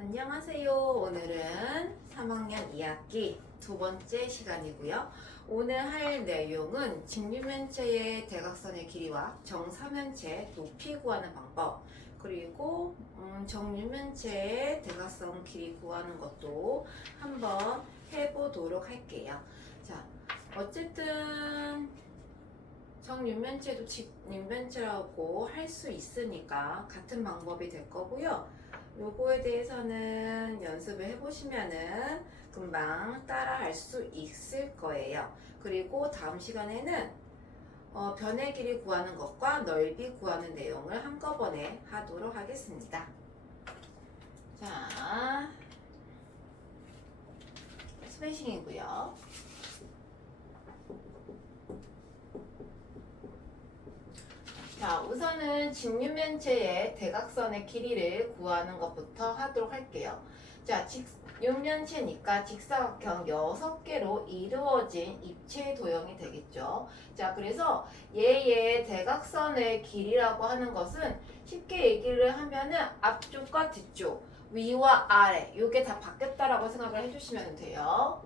안녕하세요. 오늘은 3학년 2학기 두 번째 시간이고요. 오늘 할 내용은 직류면체의 대각선의 길이와 정사면체 높이 구하는 방법, 그리고 정류면체의 대각선 길이 구하는 것도 한번 해보도록 할게요. 자, 어쨌든 정육면체도 직육면체라고 할 수 있으니까 같은 방법이 될 거고요. 요거에 대해서는 연습을 해보시면은 금방 따라 할 수 있을 거예요. 그리고 다음 시간에는 변의 길이 구하는 것과 넓이 구하는 내용을 한꺼번에 하도록 하겠습니다. 자, 스페이싱이고요. 자, 우선은 직류면체의 대각선의 길이를 구하는 것부터 하도록 할게요. 자, 직육면체니까 직사각형 6개로 이루어진 입체 도형이 되겠죠. 자, 그래서 얘의 대각선의 길이라고 하는 것은 쉽게 얘기를 하면은 앞쪽과 뒤쪽, 위와 아래, 요게 다 바뀌었다라고 생각을 해주시면 돼요.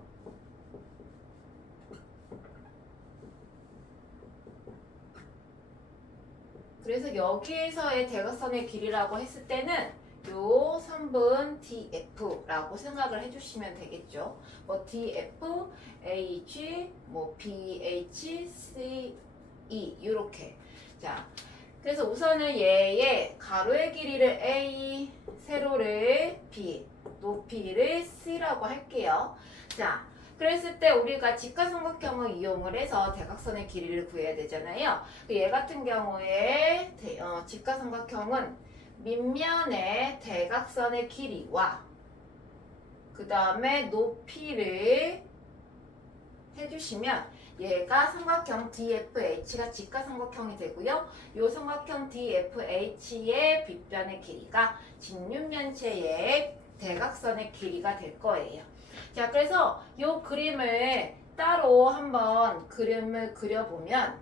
그래서 여기에서의 대각선의 길이라고 했을 때는 요 선분 DF라고 생각을 해주시면 되겠죠. 뭐 DF, AG, 뭐 BH, CE 이렇게. 자, 그래서 우선은 얘의 가로의 길이를 A, 세로를 B, 높이를 C라고 할게요. 자, 그랬을 때 우리가 직각삼각형을 이용을 해서 대각선의 길이를 구해야 되잖아요. 얘 같은 경우에 직각삼각형은 밑면의 대각선의 길이와 그 다음에 높이를 해주시면 얘가 삼각형 DFH가 직각삼각형이 되고요. 이 삼각형 DFH의 빗변의 길이가 직육면체의 대각선의 길이가 될 거예요. 자, 그래서 이 그림을 따로 한번 그림을 그려보면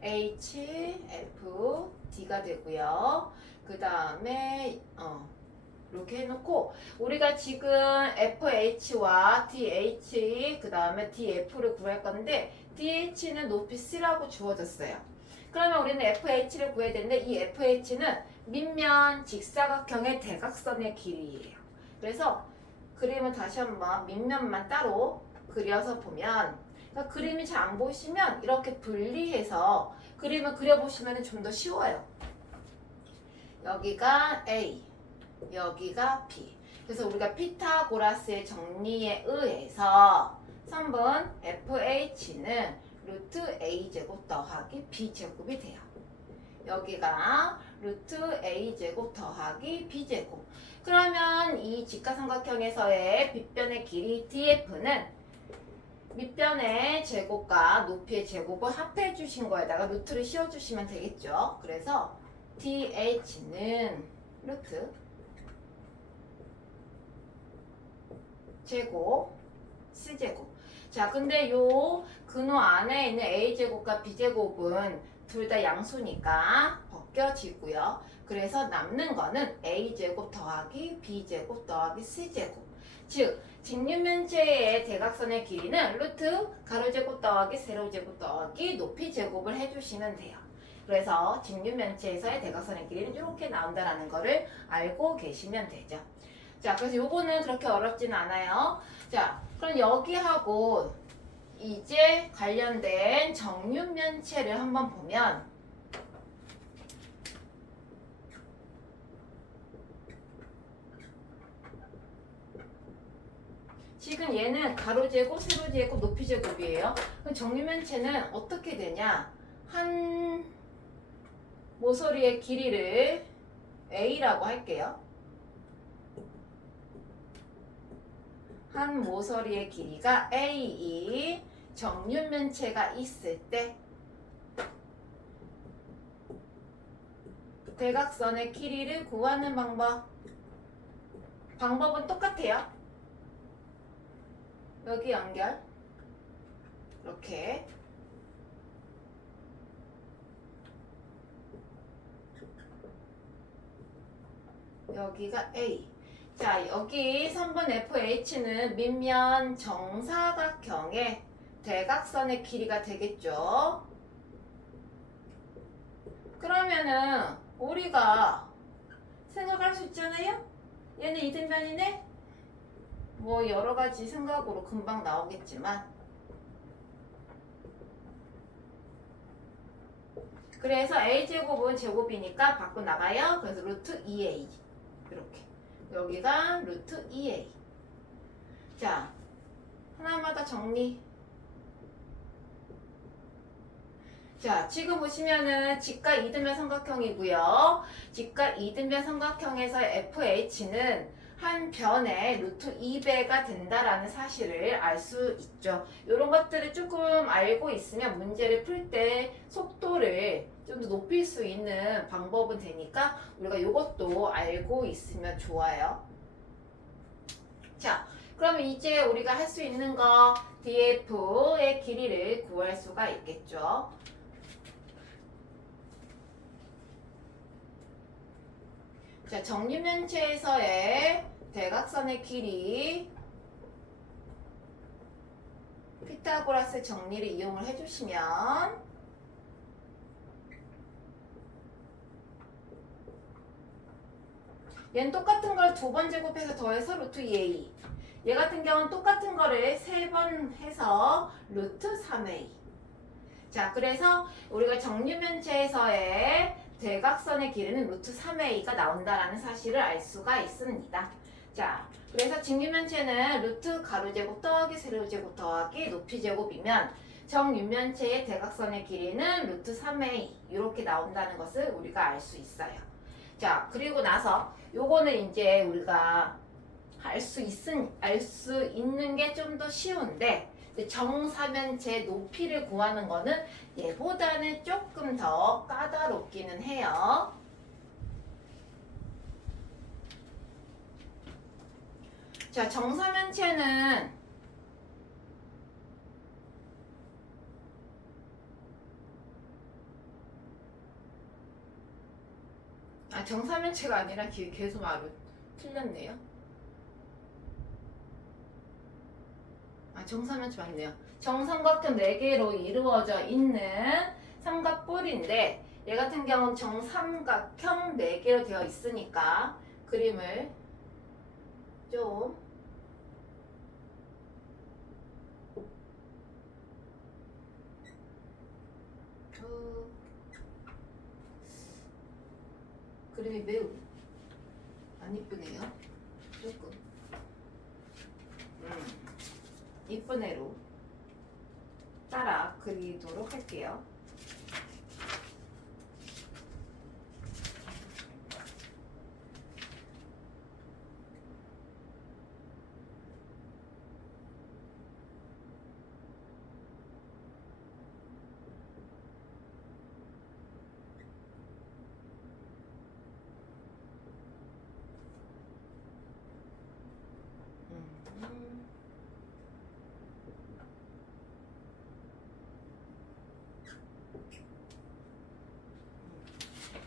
H, F, D가 되고요. 그 다음에 이렇게 해놓고 우리가 지금 FH와 DH 그 다음에 DF를 구할 건데 DH는 높이 C라고 주어졌어요. 그러면 우리는 FH를 구해야 되는데 이 FH는 밑면 직사각형의 대각선의 길이에요. 그래서 그림을 다시 한번 밑면만 따로 그려서 보면 그러니까 그림이 잘 안 보이시면 이렇게 분리해서 그림을 그려보시면 좀 더 쉬워요. 여기가 A, 여기가 B. 그래서 우리가 피타고라스의 정리에 의해서 선분 FH는 루트 A제곱 더하기 B제곱이 돼요. 여기가 루트 A제곱 더하기 B제곱. 그러면 이 직각삼각형에서의 빗변의 길이 DF는 밑변의 제곱과 높이의 제곱을 합해 주신 거에다가 루트를 씌워 주시면 되겠죠. 그래서 DH는 루트 제곱 C제곱. 자, 근데 요 근호 안에 있는 A제곱과 B제곱은 둘 다 양수니까 벗겨지고요. 그래서 남는 거는 A제곱 더하기 B제곱 더하기 C제곱. 즉, 직류면체의 대각선의 길이는 루트 가로제곱 더하기 세로제곱 더하기 높이제곱을 해주시면 돼요. 그래서 직류면체에서의 대각선의 길이는 이렇게 나온다는 거를 알고 계시면 되죠. 자, 그래서 요거는 그렇게 어렵진 않아요. 자, 그럼 여기하고 이제 관련된 정육면체를 한번 보면 지금 얘는 가로제곱, 세로제곱, 높이제곱이에요. 그럼 정육면체는 어떻게 되냐? 한 모서리의 길이를 A라고 할게요. 한 모서리의 길이가 A, 정육면체가 있을 때 대각선의 길이를 구하는 방법은 똑같아요. 여기 연결 이렇게 여기가 A 자, 여기 3번 FH는 밑면 정사각형의 대각선의 길이가 되겠죠. 그러면은 우리가 생각할 수 있잖아요. 얘는 이등변이네. 뭐 여러 가지 생각으로 금방 나오겠지만, 그래서 a제곱은 제곱이니까 밖으로 나가요. 그래서 루트 2a 이렇게, 여기가 루트 2a. 자, 하나마다 정리. 자, 지금 보시면은 직각 이등변 삼각형이고요. 직각 이등변 삼각형에서 FH는 한 변에 루트 2배가 된다라는 사실을 알 수 있죠. 이런 것들을 조금 알고 있으면 문제를 풀 때 속도를 좀 더 높일 수 있는 방법은 되니까 우리가 이것도 알고 있으면 좋아요. 자, 그럼 이제 우리가 할 수 있는 거 DF의 길이를 구할 수가 있겠죠. 자, 정육면체에서의 대각선의 길이 피타고라스 정리를 이용을 해주시면 얘는 똑같은 걸 2번 제곱해서 더해서 루트 2a. 얘 같은 경우는 똑같은 거를 3번 해서 루트 3a. 자, 그래서 우리가 정육면체에서의 대각선의 길이는 루트 3a가 나온다라는 사실을 알 수가 있습니다. 자, 그래서 직육면체는 루트 가로제곱 더하기 세로제곱 더하기 높이제곱이면 정육면체의 대각선의 길이는 루트 3a 이렇게 나온다는 것을 우리가 알 수 있어요. 자, 그리고 나서 요거는 이제 우리가 알 수 있는 게 좀 더 쉬운데, 정사면체 높이를 구하는 거는 얘보다는 조금 더 까다롭기는 해요. 자, 정사면체는 정사면체가 아니라 계속 말을 틀렸네요. 정사면체 맞네요. 정삼각형 4개로 이루어져 있는 삼각뿔인데 얘 같은 경우는 정삼각형 4개로 되어 있으니까 그림을 좀 그림이 매우 안 이쁘네요. 조금 이쁜 애로 따라 그리도록 할게요.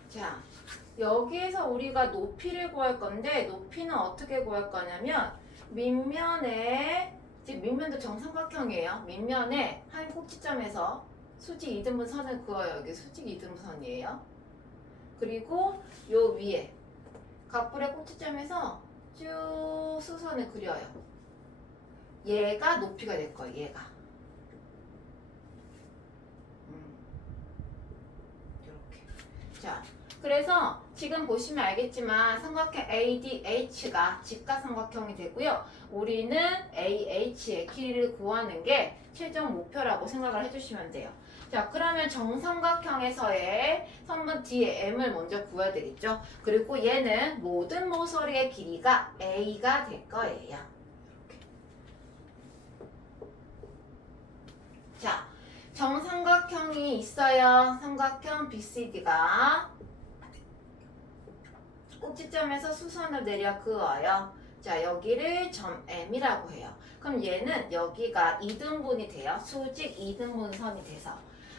자, 여기에서 우리가 높이를 구할 건데 높이는 어떻게 구할 거냐면 밑면에, 지금 밑면도 정삼각형이에요. 밑면에 한 꼭지점에서 수직 이등분 선을 그어요. 여기 수직 이등분 선이에요. 그리고 요 위에 각불의 꼭지점에서 쭉 수선을 그려요. 얘가 높이가 될 거예요. 얘가. 이렇게. 자, 그래서 지금 보시면 알겠지만 삼각형 ADH가 직각삼각형이 되고요. 우리는 AH의 길이를 구하는 게 최종 목표라고 생각을 해주시면 돼요. 자, 그러면 정삼각형에서의 선분 D의 M을 먼저 구해야 되겠죠. 그리고 얘는 모든 모서리의 길이가 A가 될 거예요. 자, 정삼각형이 있어요. 삼각형 BCD가 꼭지점에서 수선을 내려 그어요. 자, 여기를 점 M이라고 해요. 그럼 얘는 여기가 2등분이 돼요. 수직 2등분선이 돼서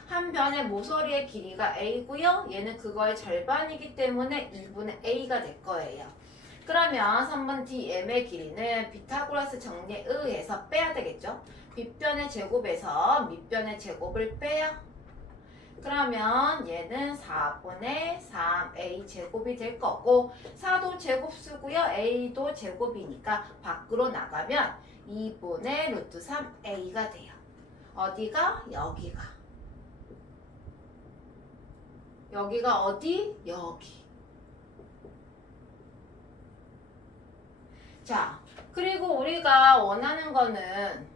한 변의 모서리의 길이가 A고요. 얘는 그거의 절반이기 때문에 2분의 A가 될 거예요. 그러면 3번 DM의 길이는 피타고라스 정리에 의해서 빼야 되겠죠? 빗변의 제곱에서 밑변의 제곱을 빼요. 그러면 얘는 4분의 3a 제곱이 될 거고 4도 제곱수고요. a도 제곱이니까 밖으로 나가면 2분의 루트 3a가 돼요. 어디가? 여기가. 여기가 어디? 여기. 자, 그리고 우리가 원하는 거는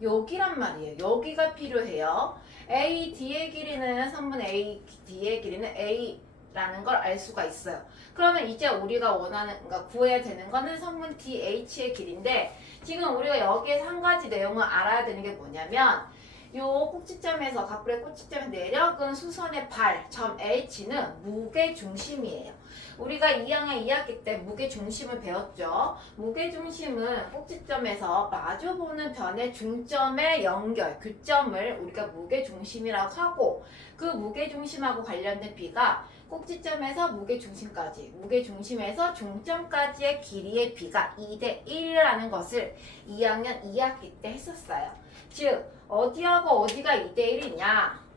여기란 말이에요. 여기가 필요해요. AD의 길이는 3분의 AD의 길이는 A라는 걸 알 수가 있어요. 그러면 이제 우리가 원하는, 그러니까 구해야 되는 거는 3분 DH의 길인데 지금 우리가 여기에서 한 가지 내용을 알아야 되는 게 뭐냐면 요 꼭지점에서 각불의 꼭지점에 내려근 수선의 발, 점 H는 무게 중심이에요. 우리가 2학년 2학기 때 무게 중심을 배웠죠. 무게 중심은 꼭지점에서 마주보는 변의 중점의 연결, 교점을 우리가 무게 중심이라고 하고 그 무게 중심하고 관련된 비가 꼭지점에서 무게 중심까지, 무게 중심에서 중점까지의 길이의 비가 2대 1이라는 것을 2학년 2학기 때 했었어요. 즉 어디하고 어디가 2대 1이냐?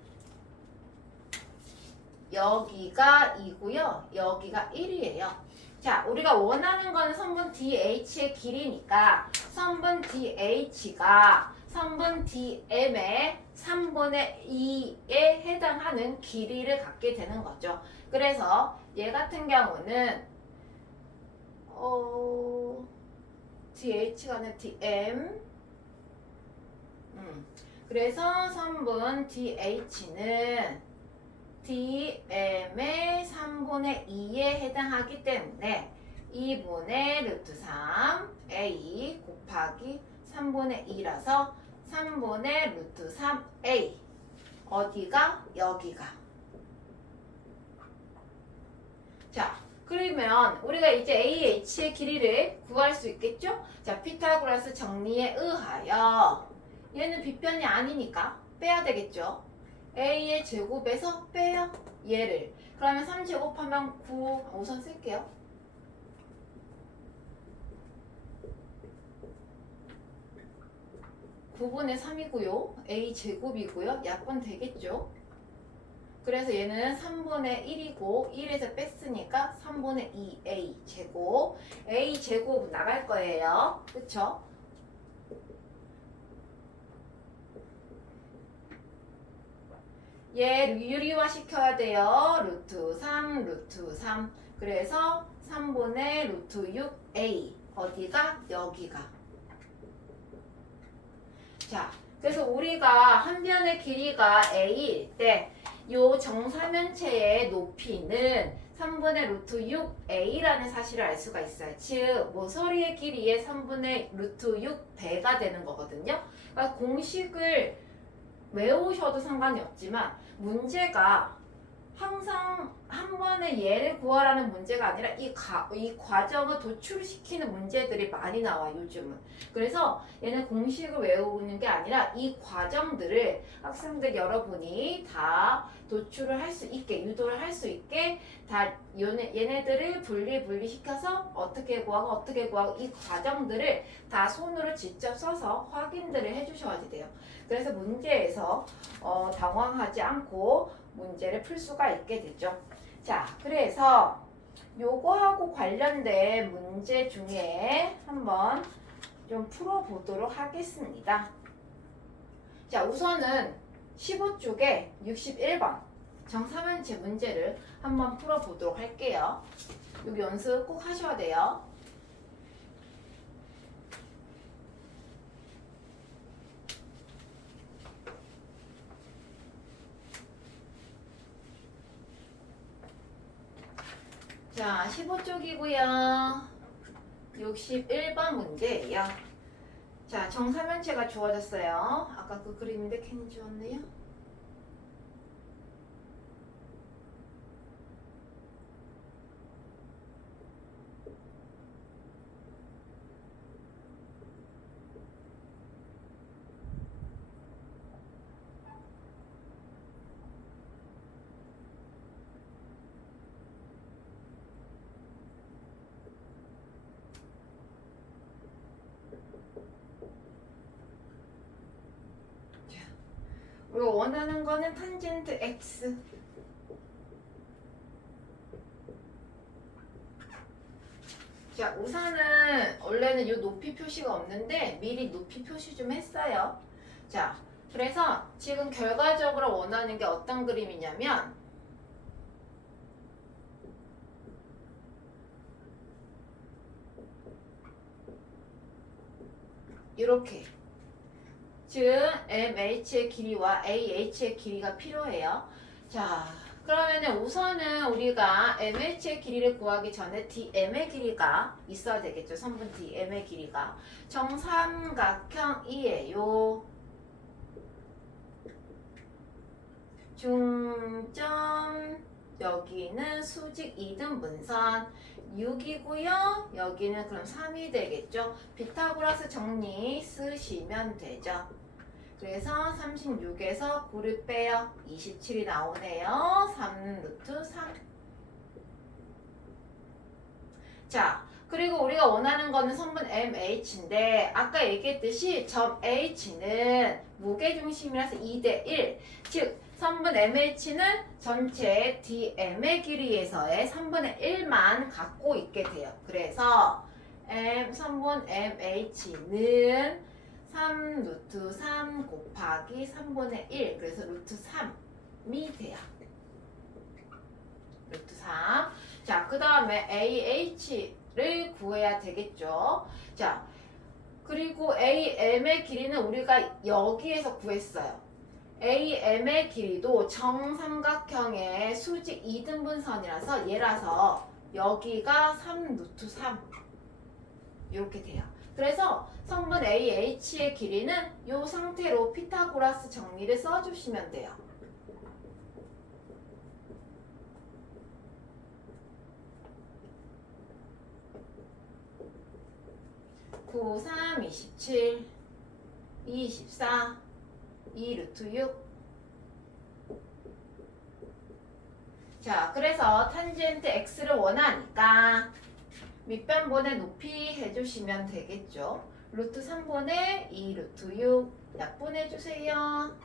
여기가 2고요. 여기가 1이에요. 자, 우리가 원하는 거는 선분 DH의 길이니까 선분 DH가 선분 DM의 3분의 2에 해당하는 길이를 갖게 되는 거죠. 그래서 얘 같은 경우는 DH가 아니라 DM 그래서 선분 DH는 DM의 3분의 2에 해당하기 때문에 2분의 루트 3 A 곱하기 3분의 2라서 3분의 루트 3A 어디가? 여기가. 자, 그러면 우리가 이제 AH의 길이를 구할 수 있겠죠? 자, 피타고라스 정리에 의하여 얘는 빗변이 아니니까 빼야 되겠죠? A의 제곱에서 빼요. 얘를. 그러면 3제곱하면 9. 우선 쓸게요. 9분의 3이고요. A 제곱이고요. 약분 되겠죠? 그래서 얘는 3분의 1이고 1에서 뺐으니까 3분의 2A 제곱. A 제곱 나갈 거예요. 그쵸? 얘 유리화 시켜야 돼요. 루트 3, 루트 3. 그래서 3분의 루트 6a. 어디가? 여기가. 자, 그래서 우리가 한 변의 길이가 a일 때 요 정사면체의 높이는 3분의 루트 6a라는 사실을 알 수가 있어요. 즉, 모서리의 길이의 3분의 루트 6배가 되는 거거든요. 그러니까 공식을 외우셔도 상관이 없지만 문제가 항상 한 번에 얘를 구하라는 문제가 아니라 이 과정을 도출시키는 문제들이 많이 나와요, 요즘은. 그래서 얘는 공식을 외우는 게 아니라 이 과정들을 학생들 여러분이 다 도출을 할 수 있게, 유도를 할 수 있게 다 얘네들을 분리시켜서 어떻게 구하고 이 과정들을 다 손으로 직접 써서 확인들을 해주셔야 돼요. 그래서 문제에서 당황하지 않고 문제를 풀 수가 있게 되죠. 자, 그래서 요거하고 관련된 문제 중에 한번 좀 풀어보도록 하겠습니다. 자, 우선은 15쪽에 61번 정사면체 문제를 한번 풀어보도록 할게요. 여기 연습 꼭 하셔야 돼요. 자, 15쪽이고요. 61번 문제예요. 자, 정사면체가 주어졌어요. 아까 그 그림인데 괜히 지웠네요. 우리가 원하는 거는 탄젠트 x. 자, 우선은 원래는 이 높이 표시가 없는데 미리 높이 표시 좀 했어요. 자, 그래서 지금 결과적으로 원하는 게 어떤 그림이냐면 이렇게 지금 MH의 길이와 AH의 길이가 필요해요. 자, 그러면은 우선은 우리가 MH의 길이를 구하기 전에 DM의 길이가 있어야 되겠죠. 선분 DM의 길이가 정삼각형이에요. 중점 여기는 수직 2등분선 6이고요. 여기는 그럼 3이 되겠죠. 피타고라스 정리 쓰시면 되죠. 그래서 36에서 9를 빼요. 27이 나오네요. 3는 루트 3. 자, 그리고 우리가 원하는 거는 선분 MH인데 아까 얘기했듯이 점 H는 무게중심이라서 2대1. 즉 선분 MH는 전체 DM의 길이에서의 3분의 1만 갖고 있게 돼요. 그래서 선분 MH는 3 루트 3 곱하기 3분의 1 그래서 루트 3이 돼요. 루트 3. 자, 그 다음에 AH를 구해야 되겠죠. 자, 그리고 AM의 길이는 우리가 여기에서 구했어요. AM의 길이도 정삼각형의 수직 2등분선이라서 얘라서 여기가 3 루트 3 이렇게 돼요. 그래서 선분 AH의 길이는 이 상태로 피타고라스 정리를 써주시면 돼요. 9, 3, 27, 24, 2 루트 6. 자, 그래서 탄젠트 x를 원하니까 밑변분의 높이 해주시면 되겠죠. 루트 3분의 2 루트 6 약분해주세요.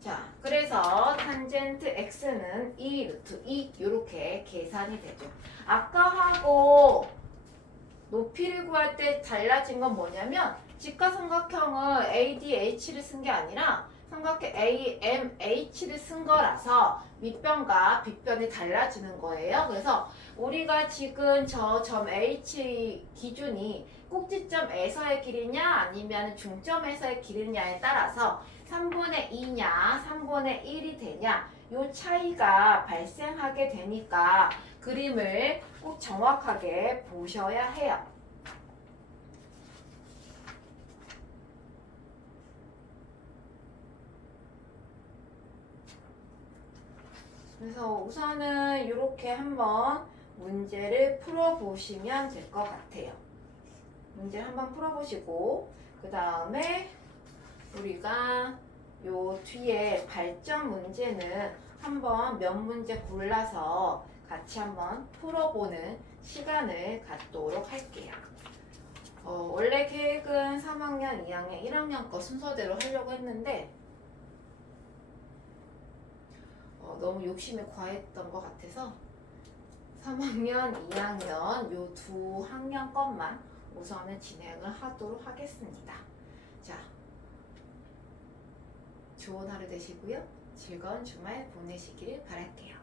자, 그래서 탄젠트 x는 2 루트 2 이렇게 계산이 되죠. 아까 하고 높이를 구할 때 달라진 건 뭐냐면 직각삼각형을 ADH를 쓴 게 아니라 삼각형 AMH를 쓴 거라서 밑변과 빗변이 달라지는 거예요. 그래서 우리가 지금 저 점 H 기준이 꼭지점에서의 길이냐 아니면 중점에서의 길이냐에 따라서 3분의 2냐 3분의 1이 되냐 요 차이가 발생하게 되니까 그림을 꼭 정확하게 보셔야 해요. 그래서 우선은 이렇게 한번 문제를 풀어보시면 될 것 같아요. 문제를 한번 풀어보시고 그 다음에 우리가 요 뒤에 발전 문제는 한번 몇 문제 골라서 같이 한번 풀어보는 시간을 갖도록 할게요. 원래 계획은 3학년, 2학년, 1학년 거 순서대로 하려고 했는데 너무 욕심이 과했던 것 같아서 3학년, 2학년 요 두 학년 것만 우선은 진행을 하도록 하겠습니다. 자, 좋은 하루 되시고요. 즐거운 주말 보내시길 바랄게요.